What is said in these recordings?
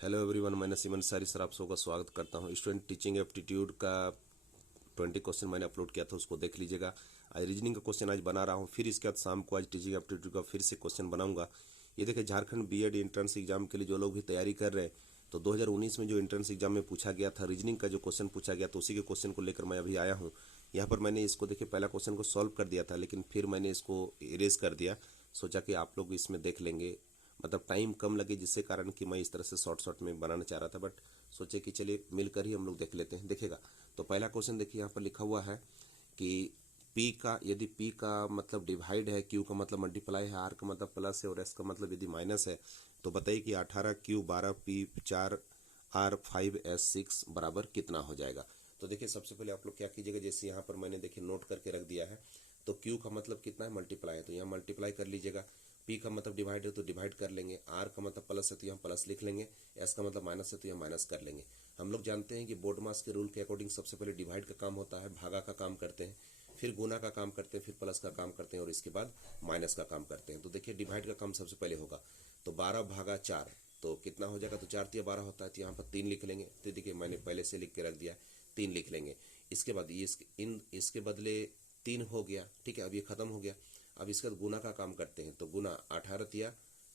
Hello everyone, मैं Naseem Ansari sir आप सबका स्वागत करता हूं। स्टूडेंट टीचिंग एप्टीट्यूड का 20 क्वेश्चन मैंने अपलोड किया था, उसको देख लीजिएगा। आज रीजनिंग का क्वेश्चन आज बना रहा हूं, फिर इसके बाद शाम को आज टीचिंग एप्टीट्यूड का फिर से क्वेश्चन बनाऊंगा। ये देखिए, झारखंड बीएड एंट्रेंस एग्जाम के लिए जो लोग भी तैयारी कर रहे हैं, तो 2019 में जो एंट्रेंस एग्जाम में पूछा गया था रीजनिंग का जो क्वेश्चन पूछा गया, तो उसी के क्वेश्चन को लेकर मैं अभी आया हूँ। यहाँ पर मैंने इसको देखिए पहला क्वेश्चन को सॉल्व कर दिया था, लेकिन फिर मैंने इसको इरेज कर दिया। सोचा कि आप लोग इसमें देख लेंगे, मतलब टाइम कम लगे, जिससे कारण कि मैं इस तरह से शॉर्ट में बनाना चाह रहा था, बट सोचे कि चलिए मिलकर ही हम लोग देख लेते हैं। देखिएगा, तो पहला क्वेश्चन देखिए, यहाँ पर लिखा हुआ है कि P का, यदि P का मतलब डिवाइड है, Q का मतलब मल्टीप्लाई है, R का मतलब प्लस है और S का मतलब यदि माइनस है, तो बताइए कि 18Q 12P 4R 5S 6 बराबर कितना हो जाएगा। तो देखिए, सबसे पहले आप लोग क्या कीजिएगा, जैसे यहाँ पर मैंने देखिए नोट करके रख दिया है, तो Q का मतलब कितना है, मल्टीप्लाई है, तो यहाँ मल्टीप्लाई कर लीजिएगा। P का मतलब डिवाइड है तो डिवाइड कर लेंगे, R का मतलब प्लस है तो यहाँ प्लस लिख लेंगे, S का मतलब माइनस है तो यहाँ माइनस कर लेंगे। हम लोग जानते हैं कि बोर्ड मास के रूल के अकॉर्डिंग सबसे पहले डिवाइड का काम होता है, भागा का काम करते हैं, फिर गुना का काम करते हैं, फिर प्लस का काम करते हैं और इसके बाद माइनस का काम करते हैं। तो देखिए, डिवाइड का काम सबसे पहले होगा, तो 12 भागा 4 तो कितना हो जाएगा, तो 4 तिया 12 होता है, तो यहाँ पर 3 लिख लेंगे। तो देखिए, मैंने पहले से लिख के रख दिया, 3 लिख लेंगे। इसके बाद ये इसके बदले 3 हो गया, ठीक है, अब ये खत्म हो गया। अब इसका गुना का काम करते हैं, तो गुना 18 तिया,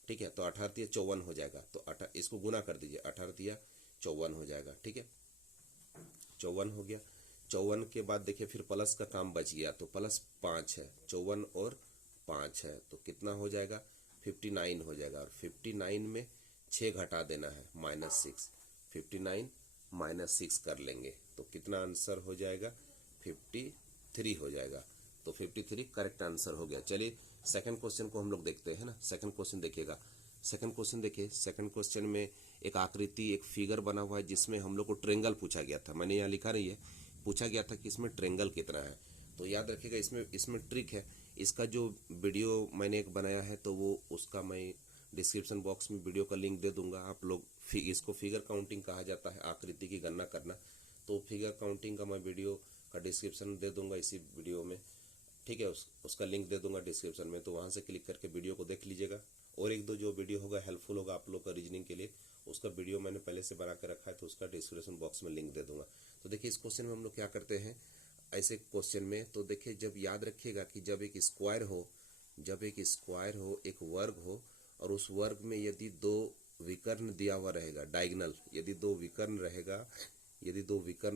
ठीक है, तो 18 तिया 54 हो जाएगा, तो इसको गुना कर दीजिए, 18 तिया 54 हो जाएगा, ठीक है, 54 हो गया। 54 के बाद देखिए फिर प्लस का काम बच गया, तो प्लस 5 है, 54 और 5 है, तो कितना हो जाएगा, 59 हो जाएगा। और 59 में 6 घटा देना है, -6, 59 -6 कर लेंगे, तो कितना आंसर हो जाएगा, 53 हो जाएगा। तो 53 करेक्ट आंसर हो गया। चलिए सेकंड क्वेश्चन को हम लोग देखते हैं ना। सेकंड क्वेश्चन देखिएगा, सेकंड क्वेश्चन देखिए, सेकंड क्वेश्चन में एक आकृति, एक फिगर बना हुआ है, जिसमें हम लोग को ट्रेंगल पूछा गया था। मैंने यहाँ लिखा नहीं है, पूछा गया था कि इसमें ट्रेंगल कितना है। तो याद रखिएगा, इसमें इसमें ट्रिक है। इसका जो वीडियो मैंने एक बनाया है, तो वो उसका मैं डिस्क्रिप्शन बॉक्स में वीडियो का लिंक दे दूंगा। आप लोग इसको फिगर काउंटिंग कहा जाता है, आकृति की गणना करना, तो फिगर काउंटिंग का मैं वीडियो का डिस्क्रिप्शन दे दूंगा इसी वीडियो में, ठीक है, उसका लिंक दे दूंगा डिस्क्रिप्शन में, तो वहां से क्लिक करके वीडियो को देख लीजिएगा। और एक दो जो वीडियो होगा हेल्पफुल होगा आप लोग का रीजनिंग के लिए, उसका वीडियो मैंने पहले से बना के रखा है, तो उसका डिस्क्रिप्शन बॉक्स में लिंक दे दूंगा। तो देखिए, इस क्वेश्चन में हम लोग क्या करते हैं, ऐसे क्वेश्चन में तो देखिए, जब याद रखिएगा कि जब एक स्क्वायर हो, एक वर्ग हो, और उस वर्ग में यदि दो विकर्ण दिया हुआ रहेगा, डायगोनल, यदि दो विकर्ण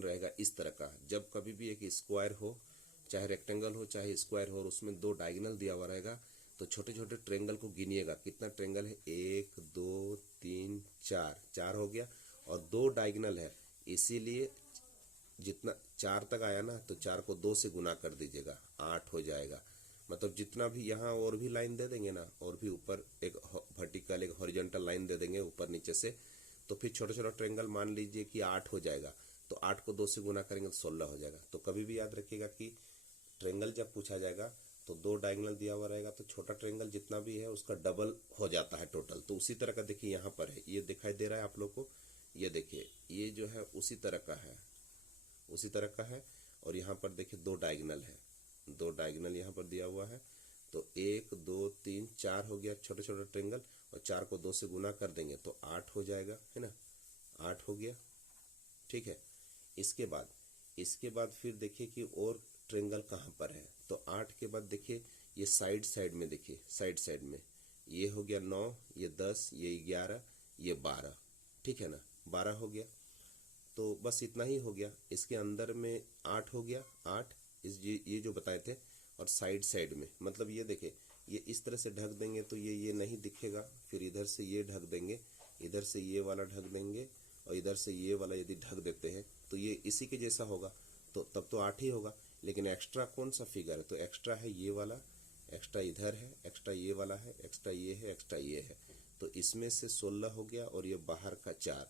रहेगा इस तरह का, जब कभी भी एक स्क्वायर हो, चाहे रेक्टेंगल हो चाहे स्क्वायर हो, और उसमें दो डायगोनल दिया हुआ रहेगा, तो छोटे छोटे ट्रेंगल को गिनिएगा, कितना ट्रेंगल है, 1 2 3 4, 4 हो गया, और दो डायगोनल है, इसीलिए जितना 4 तक आया ना, तो 4 को 2 से गुना कर दीजिएगा, 8 हो जाएगा। मतलब जितना भी यहाँ और भी लाइन दे देंगे ना, और भी ऊपर एक वर्टिकल, एक हॉरिजॉन्टल लाइन दे देंगे ऊपर नीचे से, तो फिर छोटा छोटा ट्रेंगल मान लीजिए कि 8 हो जाएगा, तो 8 को 2 से गुना करेंगे तो 16 हो जाएगा। तो कभी भी याद रखिएगा कि ट्रेंगल जब पूछा जाएगा, तो दो डायगोनल दिया हुआ रहेगा, तो छोटा ट्रेंगल जितना भी है उसका डबल हो जाता है टोटल। तो उसी तरह का देखिए यहाँ पर है, ये दिखाई दे रहा है आप लोग को, ये देखिए, ये जो है उसी तरह का है, और यहाँ पर देखिए दो डायगोनल है, दो डायगोनल यहाँ पर दिया हुआ है, तो 1 2 3 4 हो गया छोटे छोटे ट्रेंगल, और 4 को 2 से गुना कर देंगे तो 8 हो जाएगा, है ना, 8 हो गया, ठीक है। इसके बाद फिर देखिए कि और ट्रेंगल कहाँ पर है, तो 8 के बाद देखिए ये साइड में, देखिए साइड में ये हो गया 9, ये 10, ये 11, ये 12, ठीक है ना, 12 हो गया। तो बस इतना ही हो गया। इसके अंदर में 8 हो गया, 8 ये जो बताए थे, और साइड में मतलब ये देखिए, ये इस तरह से ढक देंगे तो ये नहीं दिखेगा, फिर इधर से ये ढक देंगे, इधर से ये वाला ढक देंगे, और इधर से ये वाला यदि ढक देते हैं तो ये इसी के जैसा होगा, तो तब तो 8 ही होगा। लेकिन एक्स्ट्रा कौन सा फिगर है, तो एक्स्ट्रा है ये वाला, एक्स्ट्रा इधर है, एक्स्ट्रा ये वाला है, एक्स्ट्रा ये है, एक्स्ट्रा ये है, तो इसमें से 16 हो गया, और ये बाहर का 4,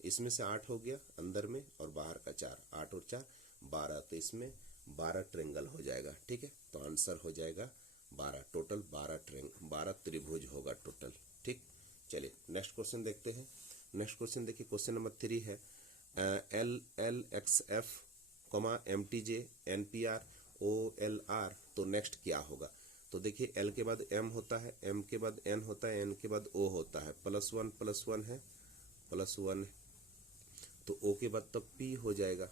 इसमें से 8 हो गया अंदर में, और बाहर का 4, 8 और 4 12, तो इसमें 12 ट्रेंगल हो जाएगा, ठीक है। तो आंसर हो जाएगा 12, टोटल 12 त्रिभुज होगा टोटल, ठीक। चलिए नेक्स्ट क्वेश्चन देखते हैं। नेक्स्ट क्वेश्चन देखिए, क्वेश्चन नंबर 3 है, LLXF, MTJ, NPR, OLR, तो नेक्स्ट क्या होगा। तो देखिए, L के बाद M होता है, M के बाद N होता है, N के बाद O होता है, +1 +1 है, +1 है, तो O के बाद तब P हो जाएगा,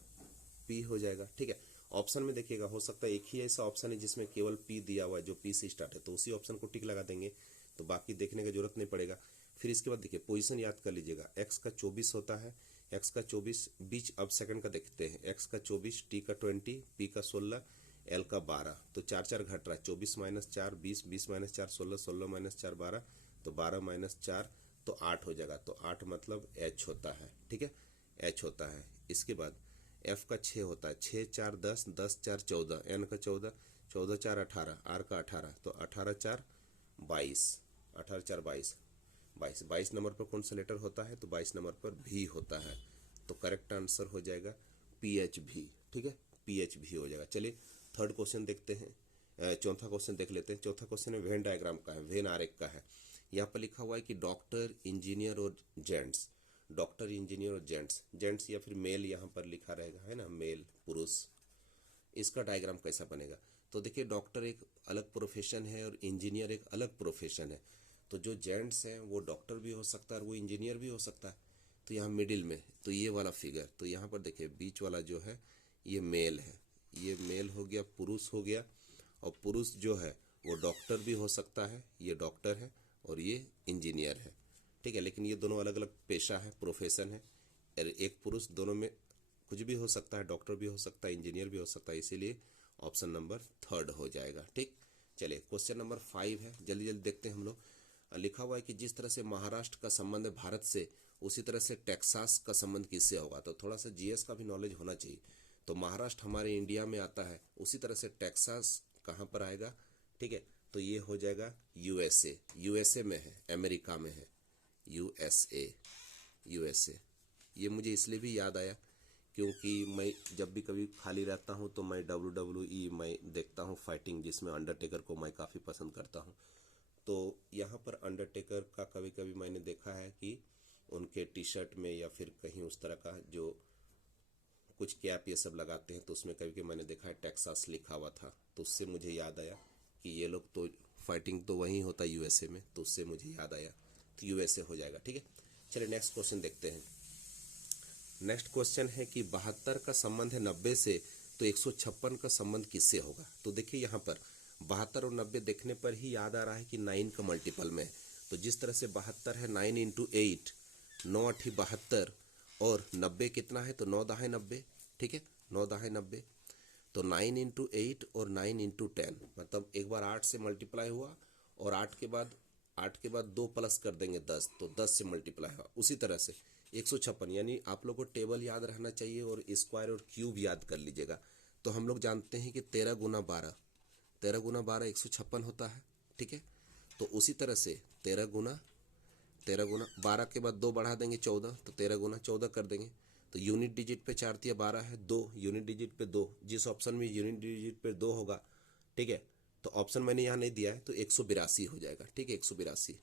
P हो जाएगा। ठीक है, ऑप्शन में देखिएगा, हो सकता है एक ही ऐसा ऑप्शन है जिसमें केवल P दिया हुआ है, जो P से स्टार्ट है, तो उसी ऑप्शन को टिक लगा देंगे, तो बाकी देखने की जरूरत नहीं पड़ेगा। फिर इसके बाद देखिए पोजीशन याद कर लीजिएगा, x का 24 होता है, x का 24 बीच, अब सेकंड का देखते हैं, x का 24, t का 20, p का 16, l का 12, तो 4 घट रहा है, 24 - 4 20, 20 - 4 16, 16 - 4 12, तो 12 - 4 तो 8 हो जाएगा, तो 8 मतलब h होता है। ठीक है, h होता है। इसके बाद f का 6 होता है, 6 4 10, 10 4 14, n का 14, 14 4 18, r का 18, तो 18 4 22, 18 4 22, 22 नंबर पर कौन सा लेटर होता है, तो 22 नंबर पर भी होता है, तो करेक्ट आंसर हो जाएगा PHV। ठीक है, PHV हो जाएगा। चलिए थर्ड क्वेश्चन देखते हैं, चौथा क्वेश्चन देख लेते हैं। चौथा क्वेश्चन में वेन डायग्राम का है, वेन आरेख का है। यहाँ पर लिखा हुआ है कि डॉक्टर, इंजीनियर और जेंट्स, डॉक्टर, इंजीनियर और जेंट्स, जेंट्स या फिर मेल यहाँ पर लिखा रहेगा, है ना, मेल पुरुष, इसका डायग्राम कैसा बनेगा। तो देखिए डॉक्टर एक अलग प्रोफेशन है और इंजीनियर एक अलग प्रोफेशन है, तो जो जेंट्स हैं वो डॉक्टर भी हो सकता है और वो इंजीनियर भी हो सकता है, तो यहाँ मिडिल में तो ये वाला फिगर, तो यहाँ पर देखिए बीच वाला जो है ये मेल है, ये मेल हो गया, पुरुष हो गया, और पुरुष जो है वो डॉक्टर भी हो सकता है, ये डॉक्टर है और ये इंजीनियर है। ठीक है, लेकिन ये दोनों अलग अलग पेशा है, प्रोफेशन है, और एक पुरुष, दोनों में कुछ भी हो सकता है, डॉक्टर भी हो सकता है, इंजीनियर भी हो सकता है, इसीलिए ऑप्शन नंबर थर्ड हो जाएगा। ठीक, चलिए क्वेश्चन नंबर 5 है, जल्दी जल्दी देखते हैं हम लोग। लिखा हुआ है कि जिस तरह से महाराष्ट्र का संबंध है भारत से, उसी तरह से टेक्सास का संबंध किससे होगा। तो थोड़ा सा जीएस का भी नॉलेज होना चाहिए। तो महाराष्ट्र हमारे इंडिया में आता है, उसी तरह से टेक्सास कहाँ पर आएगा। ठीक है, तो ये हो जाएगा यूएसए, यूएसए में है, अमेरिका में है, यूएसए, यूएसए। ये मुझे इसलिए भी याद आया क्योंकि मैं जब भी कभी खाली रहता हूँ तो मैं WWE मैं देखता हूँ फाइटिंग, जिसमें अंडरटेकर को मैं काफ़ी पसंद करता हूँ। तो यहाँ पर अंडरटेकर का कभी कभी मैंने देखा है कि उनके टी शर्ट में या फिर कहीं उस तरह का जो कुछ कैप ये सब लगाते हैं, तो उसमें कभी कभी मैंने देखा है टेक्सास लिखा हुआ था, तो उससे मुझे याद आया कि ये लोग तो फाइटिंग तो वहीं होता है यूएसए में, तो उससे मुझे याद आया, तो यूएसए हो जाएगा। ठीक है, चलिए नेक्स्ट क्वेश्चन देखते हैं। नेक्स्ट क्वेश्चन है कि 72 का संबंध है 90 से, तो 156 का संबंध किससे होगा। तो देखिए यहाँ पर 72 और 90 देखने पर ही याद आ रहा है कि 9 का मल्टीपल में है, तो जिस तरह से 72 है 9 × 8, 9 8 72, और 90 कितना है, तो 9 दाहें 90। ठीक है, 9 दाहें 90, तो 9 × 8 और 9 × 10, मतलब एक बार 8 से मल्टीप्लाई हुआ और 8 के बाद 2 प्लस कर देंगे 10, तो 10 से मल्टीप्लाई हुआ। उसी तरह से 156, यानी आप लोग को टेबल याद रहना चाहिए और स्क्वायर और क्यूब याद कर लीजिएगा। तो हम लोग जानते हैं कि 13 × 12, 13 × 12 156 होता है। ठीक है, तो उसी तरह से 13 × 12 के बाद 2 बढ़ा देंगे 14, तो 13 × 14 कर देंगे। तो यूनिट डिजिट पे 4 × 12 है 2, यूनिट डिजिट पे 2, जिस ऑप्शन में यूनिट डिजिट पे 2 होगा, ठीक है, तो ऑप्शन मैंने यहाँ नहीं दिया है, तो 182 हो जाएगा। ठीक है, 182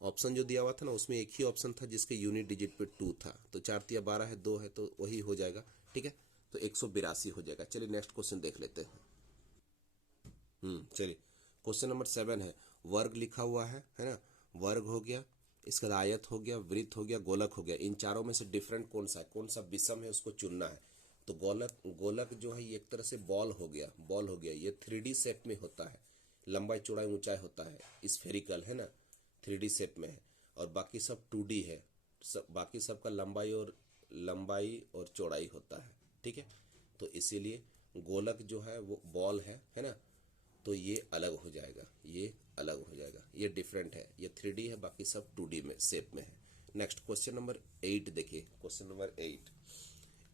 ऑप्शन जो दिया हुआ था ना, उसमें एक ही ऑप्शन था जिसके यूनिट डिजिट पे 2 था, तो 4 × 12 है 2 है, तो वही हो जाएगा। ठीक है, तो 182 हो जाएगा। चलिए नेक्स्ट क्वेश्चन देख लेते हैं। चलिए क्वेश्चन नंबर 7 है, वर्ग लिखा हुआ है ना, वर्ग हो गया, इसका बाद आयत हो गया, वृत्त हो गया, गोलक हो गया। इन चारों में से डिफरेंट कौन सा है, कौन सा विषम है, उसको चुनना है। तो गोलक जो है ये एक तरह से बॉल हो गया, बॉल हो गया, ये 3D शेप में होता है, लंबाई चौड़ाई ऊंचाई होता है, स्फेरिकल है ना, 3D शेप में है, और बाकी सब 2D है, बाकी सबका लंबाई और चौड़ाई होता है। ठीक है, तो इसीलिए गोलक जो है वो बॉल है ना, तो ये अलग हो जाएगा, ये अलग हो जाएगा, ये डिफरेंट है, ये 3D है, बाकी सब 2D में शेप में है। नेक्स्ट क्वेश्चन नंबर 8 देखिए, क्वेश्चन नंबर 8,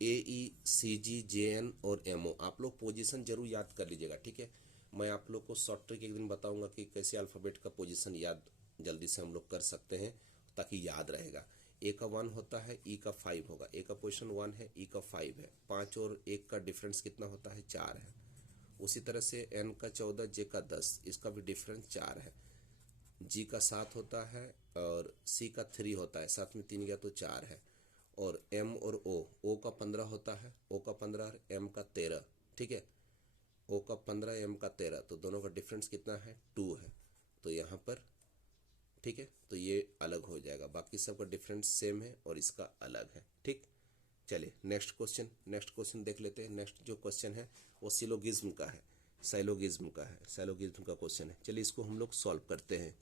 AECGJN और MO, आप लोग पोजीशन जरूर याद कर लीजिएगा। ठीक है, मैं आप लोग को शॉर्ट ट्रिक एक दिन बताऊंगा कि कैसे अल्फ़ाबेट का पोजीशन याद जल्दी से हम लोग कर सकते हैं, ताकि याद रहेगा। A का 1 होता है, E का 5 होगा, A का पोजीशन 1 है, E का 5 है, 5 और 1 का डिफरेंस कितना होता है, 4 है। उसी तरह से N का 14, J का 10, इसका भी डिफरेंस 4 है, G का 7 होता है और C का 3 होता है, 7 में 3 गया तो 4 है, और M और O का 15 होता है, O का 15 और M का 13। ठीक है, O का 15, M का 13, तो दोनों का डिफरेंस कितना है, 2 है, तो यहाँ पर ठीक है, तो ये अलग हो जाएगा, बाकी सबका डिफरेंस सेम है और इसका अलग है। ठीक, चलिए नेक्स्ट क्वेश्चन देख लेते हैं। नेक्स्ट जो क्वेश्चन है वो सिलोगिज्म का है, साइलोगिज्म का है, साइलोगिज्म का क्वेश्चन है। चलिए इसको हम लोग सॉल्व करते हैं।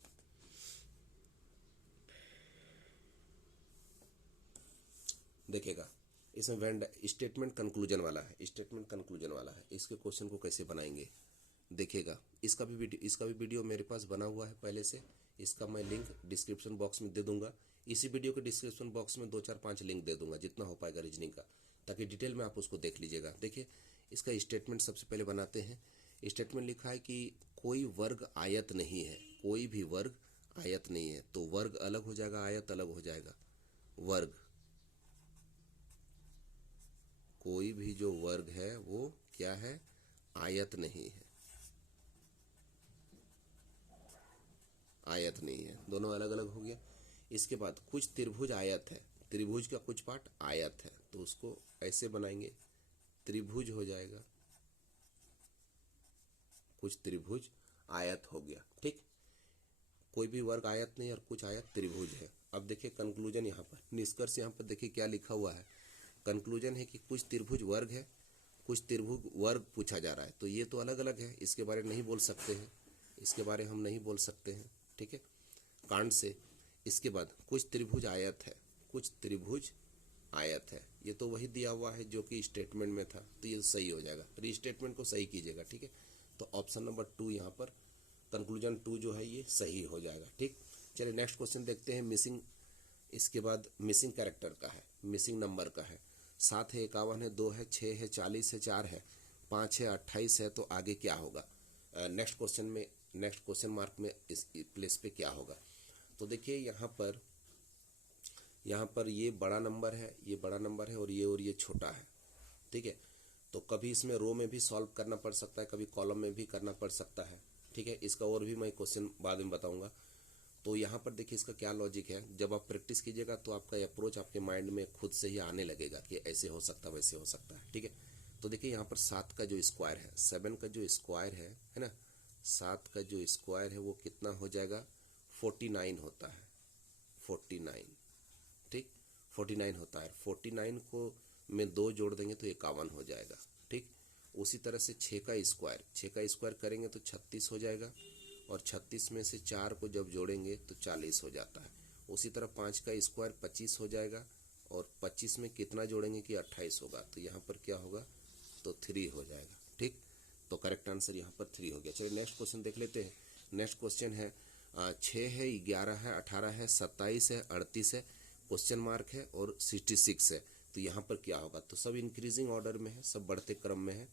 देखिएगा, इसमें वेंड स्टेटमेंट कंक्लूजन वाला है, स्टेटमेंट कंक्लूजन वाला है। इसके क्वेश्चन को कैसे बनाएंगे देखिएगा। इसका भी वीडियो मेरे पास बना हुआ है पहले से, इसका मैं लिंक डिस्क्रिप्शन बॉक्स में दे दूंगा। इसी वीडियो के डिस्क्रिप्शन बॉक्स में 2 4 5 लिंक दे दूंगा जितना हो पाएगा रीजनिंग का, ताकि डिटेल में आप उसको देख लीजिएगा। देखिए इसका स्टेटमेंट सबसे पहले बनाते हैं। स्टेटमेंट लिखा है कि कोई वर्ग आयत नहीं है, कोई भी वर्ग आयत नहीं है, तो वर्ग अलग हो जाएगा, आयत अलग हो जाएगा। वर्ग, कोई भी जो वर्ग है वो क्या है, आयत नहीं है, आयत नहीं है, दोनों अलग अलग हो गया। इसके बाद कुछ त्रिभुज आयत है, त्रिभुज का कुछ पार्ट आयत है, तो उसको ऐसे बनाएंगे, त्रिभुज हो जाएगा, कुछ त्रिभुज आयत हो गया। ठीक, कोई भी वर्ग आयत नहीं और कुछ आयत त्रिभुज है। अब देखिए कंक्लूजन, यहाँ पर निष्कर्ष, यहाँ पर देखिए क्या लिखा हुआ है। कंक्लूजन है कि कुछ त्रिभुज वर्ग है, कुछ त्रिभुज वर्ग पूछा जा रहा है, तो ये तो अलग अलग है, इसके बारे में नहीं बोल सकते हैं, इसके बारे में हम नहीं बोल सकते हैं। ठीक है, कांड से। इसके बाद कुछ त्रिभुज आयत है, कुछ त्रिभुज आयत है, ये तो वही दिया हुआ है जो कि स्टेटमेंट में था, तो ये सही हो जाएगा। रीस्टेटमेंट को सही कीजिएगा। ठीक है, तो ऑप्शन नंबर 2 यहाँ पर कंक्लूजन 2 जो है ये सही हो जाएगा। ठीक, चलिए नेक्स्ट क्वेश्चन देखते हैं। मिसिंग, इसके बाद मिसिंग कैरेक्टर का है, मिसिंग नंबर का है। 7 है, 51 है, 2 है, 6 है, 40 है, 4 है, 5 है, 28 है, तो आगे क्या होगा। नेक्स्ट क्वेश्चन में, नेक्स्ट क्वेश्चन मार्क में इस प्लेस पे क्या होगा। तो देखिए यहाँ पर ये बड़ा नंबर है, ये बड़ा नंबर है, और ये छोटा है। ठीक है, तो कभी इसमें रो में भी सॉल्व करना पड़ सकता है, कभी कॉलम में भी करना पड़ सकता है। ठीक है, इसका और भी मैं क्वेश्चन बाद में बताऊंगा। तो यहाँ पर देखिए इसका क्या लॉजिक है, जब आप प्रैक्टिस कीजिएगा तो आपका अप्रोच आपके माइंड में खुद से ही आने लगेगा कि ऐसे हो सकता है, वैसे हो सकता है। ठीक है, तो देखिए यहाँ पर 7 का जो स्क्वायर है, 7 का जो स्क्वायर है ना, 7 का जो स्क्वायर है वो कितना हो जाएगा, 49 होता है, 49। ठीक, 49 होता है, 49 को में 2 जोड़ देंगे तो 51 हो जाएगा। ठीक, उसी तरह से 6 का स्क्वायर करेंगे तो 36 हो जाएगा, और 36 में से 4 को जब जोड़ेंगे तो 40 हो जाता है। उसी तरह 5 का स्क्वायर 25 हो जाएगा, और 25 में कितना जोड़ेंगे कि 28 होगा, तो यहाँ पर क्या होगा, तो 3 हो जाएगा। ठीक, तो करेक्ट आंसर यहाँ पर 3 हो गया। चलिए नेक्स्ट क्वेश्चन देख लेते हैं। नेक्स्ट क्वेश्चन है 6 है, 11 है, 18 है, 27 है, 38 है, क्वेश्चन मार्क है, और 66 है, तो यहाँ पर क्या होगा। तो सब इंक्रीजिंग ऑर्डर में है, सब बढ़ते क्रम में है।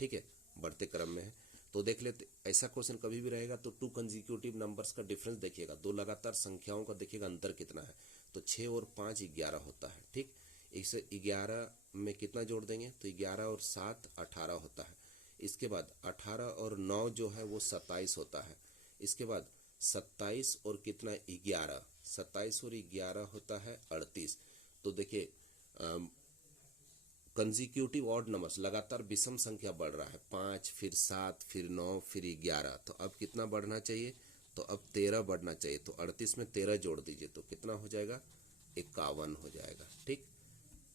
ठीक है, बढ़ते क्रम में है। तो देख लेते, ऐसा क्वेश्चन कभी भी रहेगा तो 2 कंसेक्यूटिव नंबर्स का डिफरेंस देखिएगा, 2 लगातार संख्याओं का देखिएगा अंतर कितना है, तो 6 और 5 11 होता है। ठीक, इसे 11 में कितना जोड़ देंगे, तो 11 और 7 18 होता है। इसके बाद 18 और 9 जो है वो 27 होता है। इसके बाद 27 और कितना 11, 27 और 11 होता है 38। तो देखिए कंसेक्यूटिव ऑड नंबर्स, लगातार विषम संख्या बढ़ रहा है, 5 फिर 7 फिर 9 फिर 11, तो अब कितना बढ़ना चाहिए, तो अब 13 बढ़ना चाहिए। तो 38 में 13 जोड़ दीजिए तो कितना हो जाएगा, 51 हो जाएगा। ठीक,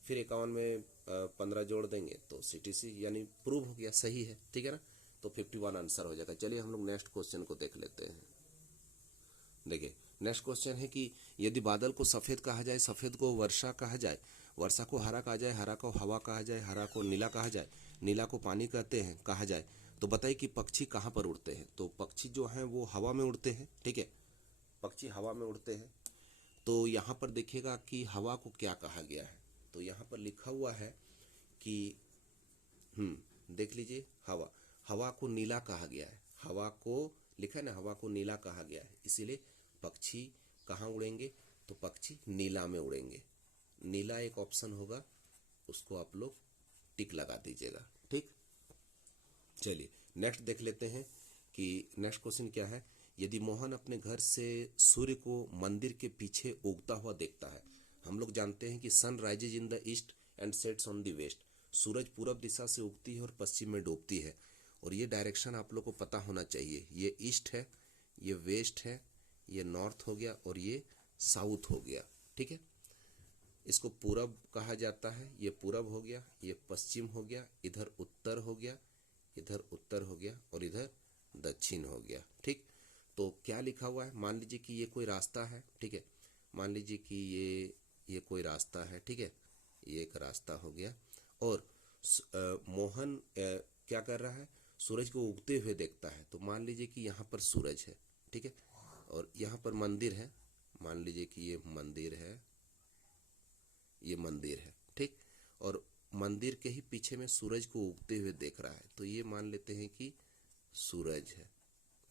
फिर 51 में 15 जोड़ देंगे तो CTC यानी प्रूव हो गया, सही है। ठीक है ना, तो 51 आंसर हो जाएगा। चलिए हम लोग नेक्स्ट क्वेश्चन को देख लेते हैं। देखिए नेक्स्ट क्वेश्चन है कि यदि बादल को सफ़ेद कहा जाए, सफ़ेद को वर्षा कहा जाए, वर्षा को हरा कहा जाए, हरा को हवा कहा जाए, हरा को नीला कहा जाए, नीला को पानी कहते हैं कहा जाए, तो बताइए कि पक्षी कहाँ पर उड़ते हैं। तो पक्षी जो हैं वो हवा में उड़ते हैं। ठीक है, पक्षी हवा में उड़ते हैं। तो यहाँ पर देखिएगा कि हवा को क्या कहा गया है, तो यहाँ पर लिखा हुआ है कि देख लीजिए, हवा, हवा को नीला कहा गया है, हवा को लिखा है ना, हवा को नीला कहा गया है, इसीलिए पक्षी कहाँ उड़ेंगे, तो पक्षी नीला में उड़ेंगे। नीला एक ऑप्शन होगा, उसको आप लोग टिक लगा दीजिएगा। ठीक, चलिए नेक्स्ट देख लेते हैं कि नेक्स्ट क्वेश्चन क्या है। यदि मोहन अपने घर से सूर्य को मंदिर के पीछे उगता हुआ देखता है, हम लोग जानते हैं कि sun rises in the east and sets on the west, सूरज पूरब दिशा से उगती है और पश्चिम में डूबती है, और ये डायरेक्शन आप लोग को पता होना चाहिए, ये ईस्ट है, ये वेस्ट है, ये नॉर्थ हो गया और ये साउथ हो गया। ठीक है, इसको पूरब कहा जाता है। ये पूरब हो गया, ये पश्चिम हो गया, इधर उत्तर हो गया, इधर उत्तर हो गया और इधर दक्षिण हो गया। ठीक, तो क्या लिखा हुआ है, मान लीजिए कि ये कोई रास्ता है। ठीक है, मान लीजिए कि ये कोई रास्ता है। ठीक है, ये एक रास्ता हो गया और मोहन क्या कर रहा है, सूरज को उगते हुए देखता है। तो मान लीजिए कि यहाँ पर सूरज है। ठीक है, और यहाँ पर मंदिर है। मान लीजिए कि ये मंदिर है, ये मंदिर है। ठीक, और मंदिर के ही पीछे में सूरज को उगते हुए देख रहा है। तो ये मान लेते हैं कि सूरज है।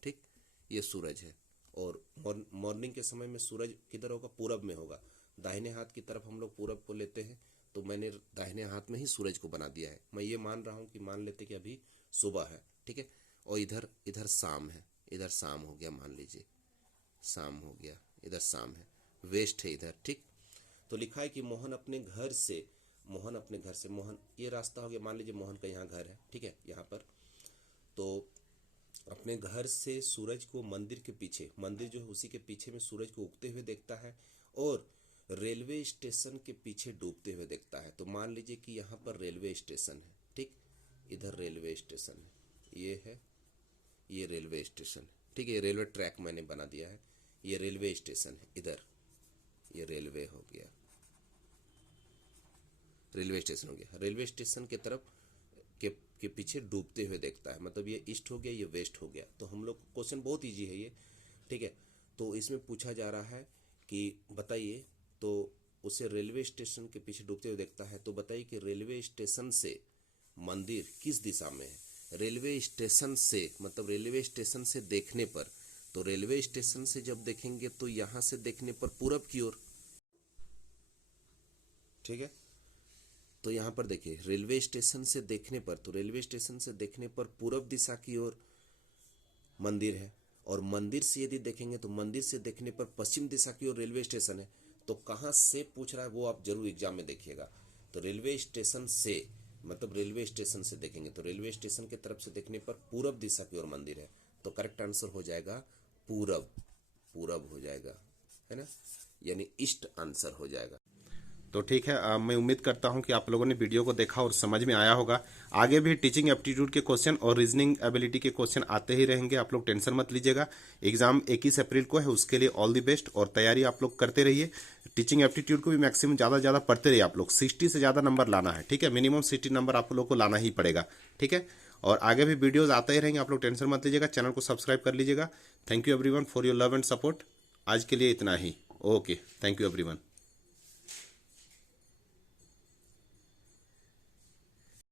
ठीक, ये सूरज है और मॉर्निंग के समय में सूरज किधर होगा, पूरब में होगा। दाहिने हाथ की तरफ हम लोग पूरब को लेते हैं, तो मैंने दाहिने हाथ में ही सूरज को बना दिया है। मैं ये मान रहा हूँ कि मान लेते कि अभी सुबह है। ठीक है, और इधर इधर शाम है, इधर शाम हो गया, मान लीजिए शाम हो गया, इधर शाम है, वेस्ट है इधर। ठीक, तो लिखा है कि मोहन अपने घर से मोहन, ये रास्ता हो गया, मान लीजिए मोहन का यहाँ घर है। ठीक है, यहाँ पर तो अपने घर से सूरज को मंदिर के पीछे, मंदिर जो है उसी के पीछे में सूरज को उगते हुए देखता है और रेलवे स्टेशन के पीछे डूबते हुए देखता है। तो मान लीजिए कि यहाँ पर रेलवे स्टेशन है। ठीक, इधर रेलवे स्टेशन है, ये है, ये रेलवे स्टेशन है। ठीक है, ये रेलवे ट्रैक मैंने बना दिया है, ये रेलवे स्टेशन है, इधर ये रेलवे हो गया, रेलवे स्टेशन हो गया। रेलवे स्टेशन के तरफ के पीछे डूबते हुए देखता है, मतलब ये ईस्ट हो गया, ये वेस्ट हो गया। तो हम लोग क्वेश्चन बहुत इजी है ये। ठीक है, तो इसमें पूछा जा रहा है कि बताइए, तो उसे रेलवे स्टेशन के पीछे डूबते हुए देखता है, तो बताइए कि रेलवे स्टेशन से मंदिर किस दिशा में है। रेलवे स्टेशन से मतलब रेलवे स्टेशन से देखने पर, तो रेलवे स्टेशन से जब देखेंगे तो यहाँ से देखने पर पूरब की ओर। ठीक है, तो यहाँ पर देखिए रेलवे स्टेशन से देखने पर, तो रेलवे स्टेशन से देखने पर पूरब दिशा की ओर मंदिर है, और मंदिर से यदि देखेंगे तो मंदिर से देखने पर पश्चिम दिशा की ओर रेलवे स्टेशन है। तो कहाँ से पूछ रहा है वो आप जरूर एग्जाम में देखिएगा। तो रेलवे स्टेशन से मतलब रेलवे स्टेशन से देखेंगे तो रेलवे स्टेशन की तरफ से देखने पर पूरब दिशा की ओर मंदिर है। तो करेक्ट आंसर हो जाएगा पूरब, पूरब हो जाएगा, है ना, यानी ईस्ट आंसर हो जाएगा। तो ठीक है, मैं उम्मीद करता हूं कि आप लोगों ने वीडियो को देखा और समझ में आया होगा। आगे भी टीचिंग एप्टीट्यूड के क्वेश्चन और रीजनिंग एबिलिटी के क्वेश्चन आते ही रहेंगे, आप लोग टेंशन मत लीजिएगा। एग्जाम 21 अप्रैल को है, उसके लिए ऑल द बेस्ट और तैयारी आप लोग करते रहिए। टीचिंग एप्टीट्यूड को भी मैक्सिमम ज़्यादा ज़्यादा पढ़ते रहिए आप लोग, 60 से ज़्यादा नंबर लाना है। ठीक है, मिनिमम 60 नंबर आप लोग को लाना ही पड़ेगा। ठीक है, और आगे भी वीडियोज़ आते ही रहेंगे, आप लोग टेंशन मत लीजिएगा। चैनल को सब्सक्राइब कर लीजिएगा। Thank you everyone for your love and support. आज के लिए इतना ही। Okay, thank you everyone.